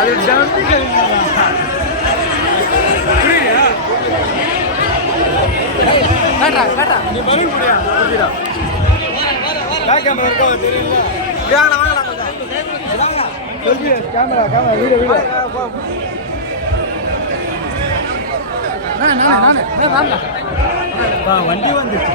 அது டம்மி புரியுதா? காட்டா நீ பலூன் புரியா புரியுதா? பேக் கேமரா இருக்கா தெரியல. வாங்கலாம் கேமரா வீடியோ வண்டி வந்துச்சு.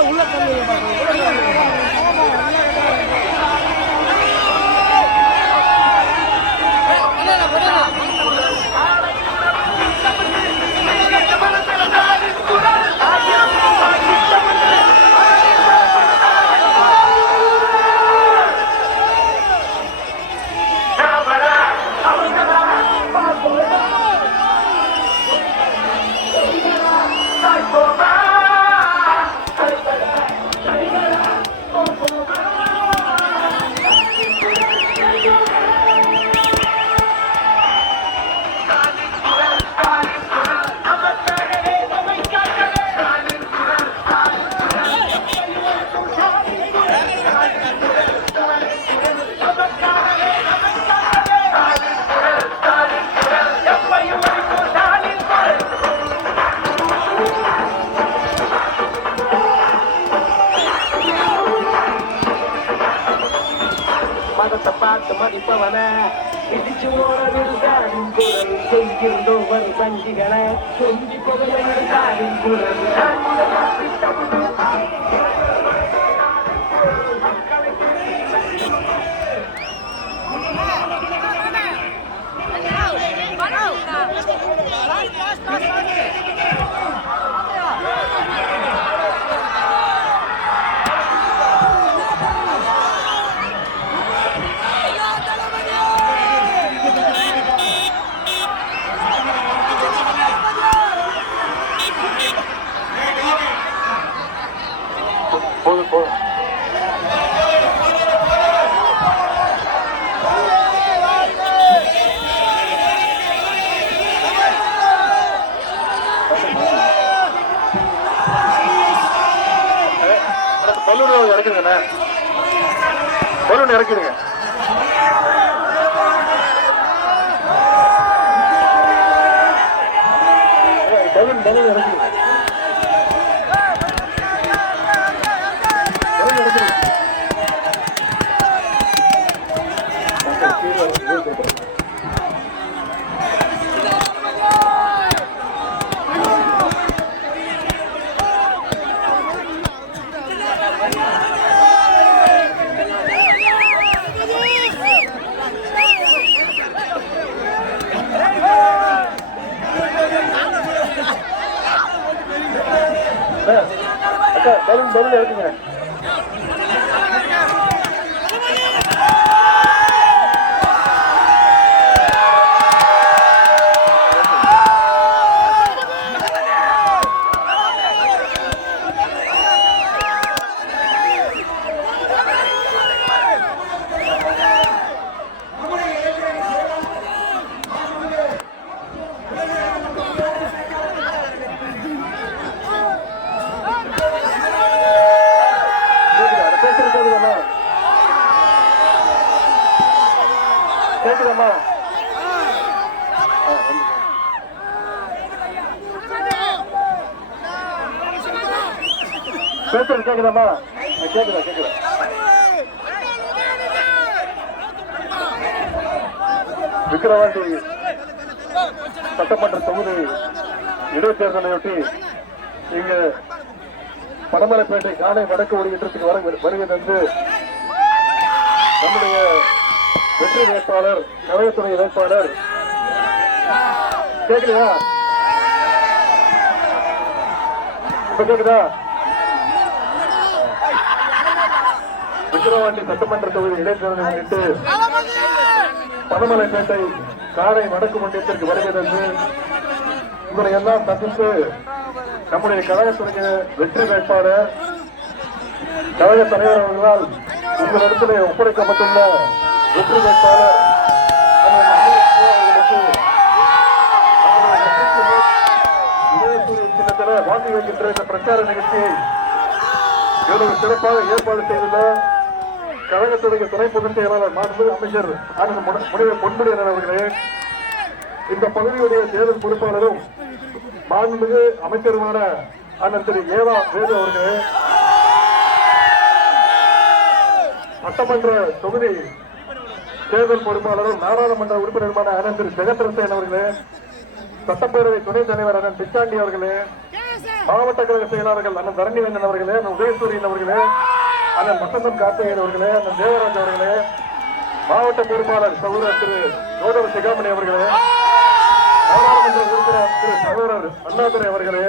உள்ள பார்த்து மதிப்பவன இடிச்சு ஓரவிருந்தாரின் குரல் சொல்கின்றோவர் சங்கிகன சொல்லி புகழிருந்தாரின் குரல் பலூன் இறக்குதுங்க பலூன் இறக்குதுங்க பலூன் பலூன் இறக்குது பலூன் பலூன் இருக்குங்க கேக்குதாமா? பேசுறது கேக்குதாமா? கேக்குதா கேக்குதா? விக்கிரவாண்டி சட்டமன்ற தொகுதி இடைத்தேர்தலையொட்டி இங்க பனமலைப்பேட்டை காலை வடக்கு ஒளியேற்றத்துக்கு வருகை தந்து நம்முடைய வெற்றி வேட்பாளர் கழகத்துறை வேட்பாளர் கேக்குதா? இப்ப கேக்குதா? விக்கிரவாண்டி சட்டமன்ற தொகுதி இடைத்தேர்தலை முன்னிட்டு பனமலைப்பேட்டை காலை வடக்கு ஒன்றியத்திற்கு வருகை தந்து உங்களை எல்லாம் சந்தித்து நம்முடைய கழகத்துடைய வெற்றி வேட்பாளர் கழக தலைவர் அவர்களால் உங்களிடத்திலே ஒப்படைக்கப்பட்டுள்ள வெற்றி வேட்பாளர் சின்னத்தில் வாங்கி வைக்கின்ற இந்த பிரச்சார நிகழ்ச்சியை இவ்வளவு சிறப்பாக ஏற்பாடு செய்துள்ள கழகத்துடைய துணை பொதுச் செயலாளர் மாண்பு அமைச்சர் முனைவர் பொன்முடியன் அவர்களே, இந்த பகுதியுடைய தேர்தல் பொறுப்பாளரும் மாண்புமிகு அமைச்சருமான அண்ணன் திரு ஏவா வேலு அவர்களே, சட்டமன்ற தொகுதி தேர்தல் பொறுப்பாளரும் நாடாளுமன்ற உறுப்பினருமான அண்ணன் திரு ஜெகத்ரசேன் அவர்களே, சட்டப்பேரவை துணைத் தலைவர் அண்ணன் பிச்சாண்டி அவர்களே, மாவட்ட கழக செயலாளர்கள் அண்ணன் தரணிவேந்தன் அவர்களே, அண்ணன் உதயசூரியன் அவர்களே, அண்ணன் வசந்தம் கார்த்திகேயன் அவர்களே, அண்ணன் தேவராஜ் அவர்களே, மாவட்ட பொறுப்பாளர் சகோதரர் திரு நோதவ சிகாமணி அவர்களே, நாடாளுமன்ற உறுப்பினர் திரு சகோதரர் அண்ணாதுரை அவர்களே,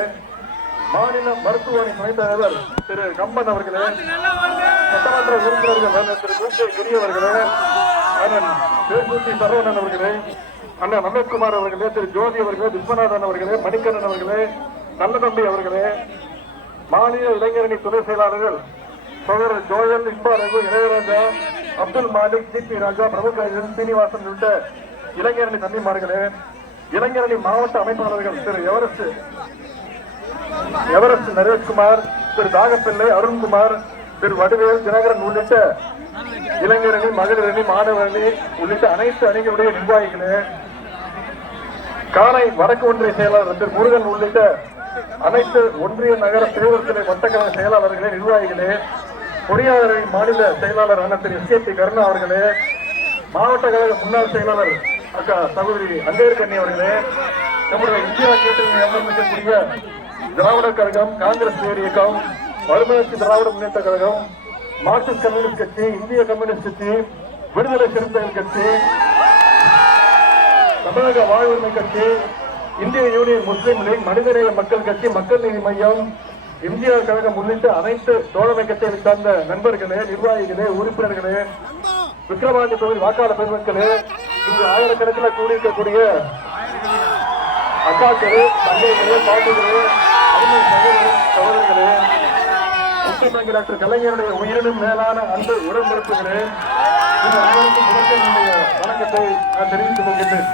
மாநில மருத்துவ அணி துணைத் தலைவர் திரு கம்பன் அவர்களே, சட்டமன்ற உறுப்பினர்கள் அண்ணன் திரு பூஜை கிரி அவர்களே, அண்ணன் தேசூர்த்தி சரவணன் அவர்களே, அண்ணன் அமேத்குமார் அவர்களே, திரு ஜோதி அவர்களே, விஸ்வநாதன் அவர்களே, மணிகண்டன் அவர்களே, நல்லதம்பி அவர்களே, மாநில இளைஞரணி துணை செயலாளர்கள் சகோதரர் Joel, Inba Raghu, Ilaiyaraja, Abdul Malik, G P Raja, Prabhukayan, Srinivasan உள்ளிட்ட இளைஞரணி தம்பிமார்களே, இளைஞரணி மாவட்ட அமைப்பாளர்கள் திரு எவரெஸ்ட் நரேஷ்குமார், திரு தாகப்பிள்ளை, அருண்குமார், திரு வடிவேல், தினகரன் உள்ளிட்ட இளைஞரணி, மகளிரணி, மாணவரணி உள்ளிட்ட அனைத்து அணிகளுடைய நிர்வாகிகளே, காலை வடக்கு ஒன்றிய செயலாளர் திரு முருகன் உள்ளிட்ட அனைத்து ஒன்றிய நகர தேர்தல் வட்டக்கழக செயலாளர்களே, நிர்வாகிகளே, பொறியாளரை மாநில செயலாளர் அண்ணன் திரு எஸ்.கே.பி. கருணா அவர்களே, மாவட்ட கழக முன்னாள் செயலாளர் அக்கா சகோதரி அந்தேர்கண்ணி அவர்களே, நம்முடைய இந்தியா கூட்டணி அமைக்கக்கூடிய திராவிடர் கழகம், காங்கிரஸ் பேர் இயக்கம், மறுமலர்ச்சி திராவிட முன்னேற்ற கழகம், மார்க்சிஸ்ட் கம்யூனிஸ்ட் கட்சி, இந்திய கம்யூனிஸ்ட் கட்சி, விடுதலை சிறுத்தைகள் கட்சி, தமிழக வாழ்வுரிமை கட்சி, இந்திய யூனியன் முஸ்லீம் லீக், மனிதநேய மக்கள் கட்சி, மக்கள் நீதி மையம், எம்ஜிஆர் கழகம் உள்ளிட்ட அனைத்து தோழமை கட்சியை சார்ந்த நண்பர்களே, நிர்வாகிகளே, உறுப்பினர்களே, விக்கிரவாண்டி தொகுதி வாக்காளர் பெருமக்களே, இங்கு ஆயிரக்கணக்கில் கூடியிருக்கக்கூடிய அக்காக்களே, தந்தைகளே, பாட்டிகளே, அருமை சகோதரர்களே, முத்துமங்கி டாக்டர் கலைஞருடைய உயிரினும் மேலான அன்பு உடன்பிறப்புகளே, இந்த அனைவருக்கும் வணக்கத்தை நான் தெரிவித்துக் கொள்கின்றேன்.